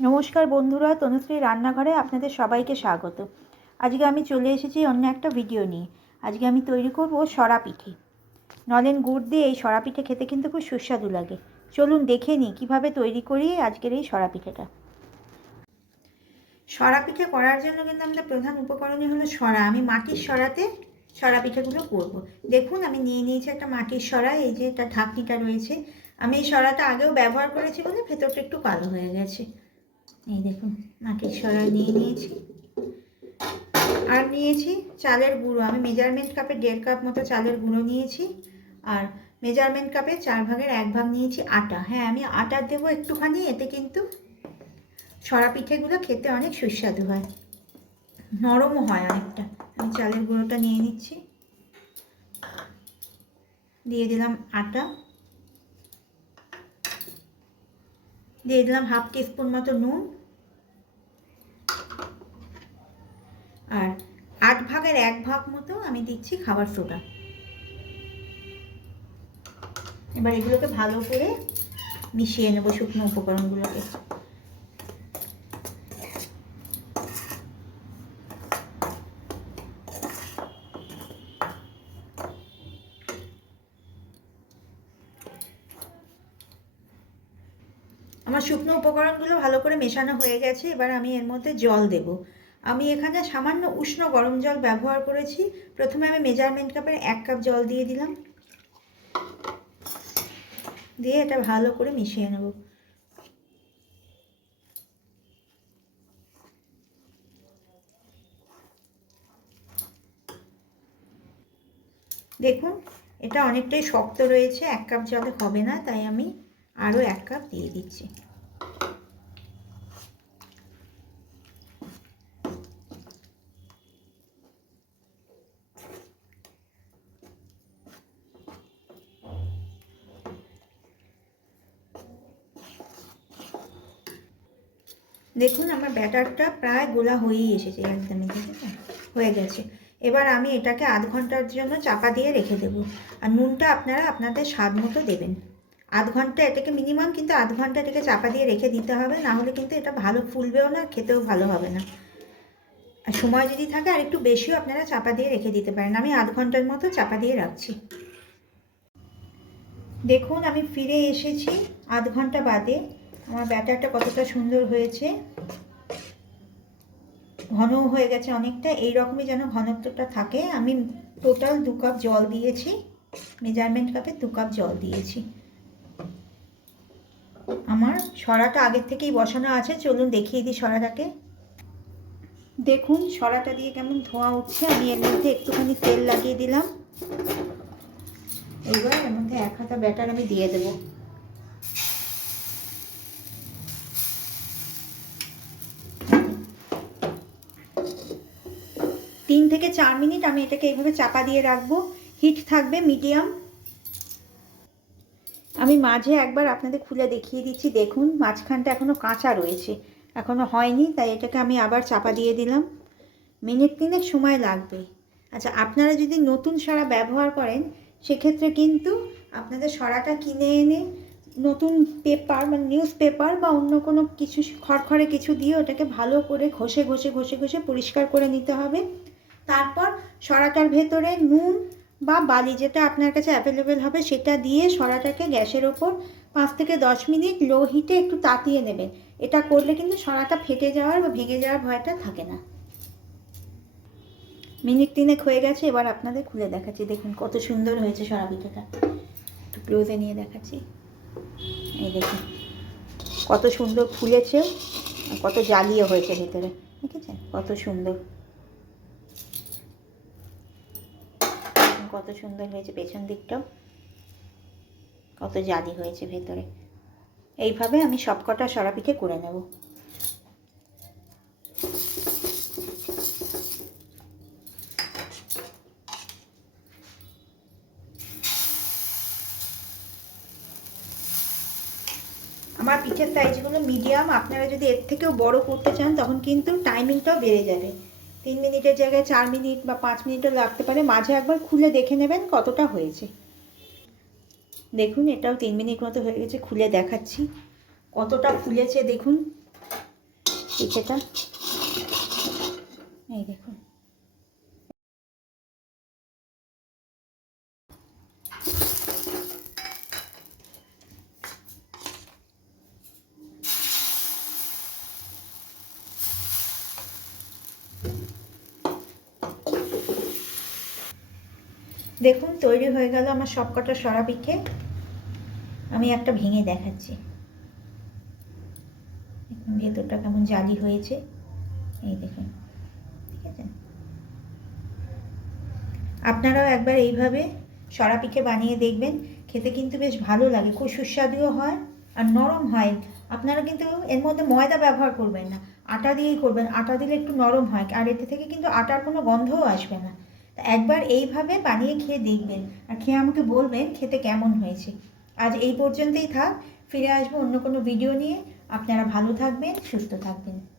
নমস্কার বন্ধুরা, তনুশ্রী রান্নাঘরে আপনাদের সবাইকে স্বাগত। আজকে আমি চলে এসেছি অন্য একটা ভিডিও নিয়ে। আজকে আমি তৈরি করব সরা পিঠে নলেন গুড় দিয়ে এই সরা পিঠে খেতে কিন্তু খুব সুস্বাদু লাগে। চলুন দেখে নিই কীভাবে তৈরি করি আজকের এই সরা পিঠেটা সরা পিঠে করার জন্য কিন্তু আমাদের প্রধান উপকরণই হলো সরা। আমি মাটির সরাতে সরা পিঠেগুলো করব। দেখুন, আমি নিয়ে নিয়েছি একটা মাটির সরা, এই যে এটা ঢাকনিটা রয়েছে। আমি এই সরাটা আগেও ব্যবহার করেছি বলে ভেতরটা একটু কালো হয়ে গেছে। এই দেখুন মাটির সরা নিয়ে নিয়েছি। আর নিয়েছি চালের গুঁড়ো। আমি মেজারমেন্ট কাপে দেড় কাপ মতো চালের গুঁড়ো নিয়েছি আর মেজারমেন্ট কাপে চার ভাগের এক ভাগ নিয়েছি আটা। হ্যাঁ আমি আটা দেবো একটুখানি, এতে কিন্তু ছড়া পিঠেগুলো খেতে অনেক সুস্বাদু হয়। নরমও হয় অনেকটা। আমি চালের গুঁড়োটা নিয়ে নিচ্ছি। দিয়ে দিলাম আটা। দিয়ে দিলাম হাফ টিস্পুন মতো নুন আর আট ভাগের এক ভাগ মতো আমি দিচ্ছি খাবার সোডা। এবার এগুলোকে ভালো করে মিশিয়ে নেব শুকনো উপকরণগুলোকে। আমার শুকনো উপকরণগুলো ভালো করে মেশানো হয়ে গেছে, এবার আমি এর মধ্যে জল দেব। আমি এখানে সামান্য উষ্ণ গরম জল ব্যবহার করেছি। প্রথমে আমি মেজারমেন্ট কাপের এক কাপ জল দিয়ে দিলাম। দিয়ে এটা ভালো করে মিশিয়ে নেব। দেখুন, এটা অনেকটাই শক্ত রয়েছে, এক কাপ জলে হবে না, তাই আমি আরও এক কাপ দিয়ে দিচ্ছি। দেখুন, আমার ব্যাটারটা প্রায় গোলা হয়েই এসেছে একদমই দেখেছেন হয়ে গেছে। এবার আমি এটাকে আধ ঘণ্টার জন্য চাপা দিয়ে রেখে দেবো। আর নুনটা আপনারা আপনাদের স্বাদ মতো দেবেন। আধ ঘণ্টা এটাকে মিনিমাম কিন্তু আধ ঘণ্টা এটাকে চাপা দিয়ে রেখে দিতে হবে, না হলে কিন্তু এটা ভালো ফুলবেও না, খেতেও ভালো হবে না। আর সময় যদি থাকে, আর একটু বেশিও আপনারা চাপা দিয়ে রেখে দিতে পারেন। আমি আধ ঘণ্টার মতো চাপা দিয়ে রাখছি। দেখুন, আমি ফিরে এসেছি আধ ঘণ্টা বাদে। আমার ব্যাটারটা কতটা সুন্দর হয়েছে। ঘন হয়ে গেছে অনেকটা এই রকমই যেন ঘনত্বটা থাকে। আমি টোটাল দু কাপ জল দিয়েছি, মেজারমেন্ট কাপে দু কাপ জল দিয়েছি। আমার সরাটা আগের থেকেই বসানো আছে, চলুন দেখিয়ে দিই সরাটাকে। দেখুন, সরাটা দিয়ে কেমন ধোঁয়া উঠছে, আমি এর মধ্যে একটুখানি তেল লাগিয়ে দিলাম। এইবার এর মধ্যে এক হাতা ব্যাটার আমি দিয়ে দেবো। তিন থেকে চার মিনিট আমি এটাকে এইভাবে চাপা দিয়ে রাখব। হিট থাকবে মিডিয়াম। আমি মাঝে একবার আপনাদের খুলে দেখিয়ে দিচ্ছি। দেখুন, মাঝখানটা এখনও কাঁচা রয়েছে। এখনও হয়নি, তাই এটাকে আমি আবার চাপা দিয়ে দিলাম। মিনিট তিনেক সময় লাগবে। আচ্ছা আপনারা যদি নতুন সরা ব্যবহার করেন, সেক্ষেত্রে কিন্তু আপনাদের সরাটা কিনে এনে নতুন পেপার মানে নিউজ পেপার বা অন্য কোনো কিছু, খড়খড়ে কিছু দিয়ে ওটাকে ভালো করে ঘষে ঘষে ঘষে ঘষে পরিষ্কার করে নিতে হবে। তারপর সরাটার ভেতরে নুন বা বালি যেটা আপনার কাছে অ্যাভেলেবেল হবে, সেটা দিয়ে সরাটাকে গ্যাসের ওপর পাঁচ থেকে দশ মিনিট লো হিটে একটু তাতিয়ে নেবেন। এটা করলে কিন্তু সরাটা ফেটে যাওয়ার বা ভেঙে যাওয়ার ভয়টা থাকে না। মিনিট তিনেক হয়ে গেছে, এবার আপনাদের খুলে দেখাচ্ছি। দেখুন কত সুন্দর হয়েছে সরা পিঠাটা। একটু ক্লোজে নিয়ে দেখাচ্ছি। এই দেখুন, কত সুন্দর ফুলেছে কত জ্বালিয়ে হয়েছে ভেতরে। দেখেছেন? কত সুন্দর। কত সুন্দর হয়েছে পেছন দিকটাও। কত জালি হয়েছে ভেতরে। এইভাবে আমি সবকটা সরা পিঠে করে নেব। আমার পিঠের সাইজগুলো মিডিয়াম আপনারা যদি এর থেকেও বড় করতে চান, তখন কিন্তু টাইমিংটাও বেড়ে যাবে। তিন মিনিটের জায়গায় চার মিনিট বা পাঁচ মিনিটও লাগতে পারে। মাঝে একবার খুলে দেখে নেবেন কতটা হয়েছে। দেখুন, এটাও তিন মিনিট মতো হয়ে গেছে, খুলে দেখাচ্ছি। কতটা খুলেছে দেখুন। পিঠেটা এই দেখুন। দেখুন, তৈরি হয়ে গেল আমার সবকটা সরা পিঠে আমি একটা ভেঙে দেখাচ্ছি। ভেতরটা কেমন জালি হয়েছে। এই দেখুন, ঠিক আছে? আপনারাও একবার এইভাবে সরা পিঠে বানিয়ে দেখবেন। খেতে কিন্তু বেশ ভালো লাগে, খুব সুস্বাদুও হয় আর নরম হয়। আপনারা কিন্তু এর মধ্যে ময়দা ব্যবহার করবেন না, আটা দিয়েই করবেন। আটা দিলে একটু নরম হয় আর এতে থেকে কিন্তু আটার কোনো গন্ধও আসবে না। একবার এইভাবে বানিয়ে খেয়ে দেখবেন আর খেয়ে আমাকে বলবেন খেতে কেমন হয়েছে। আজ এই পর্যন্তই থাক, ফিরে আসব অন্য কোনো ভিডিও নিয়ে। আপনারা ভালো থাকবেন, সুস্থ থাকবেন।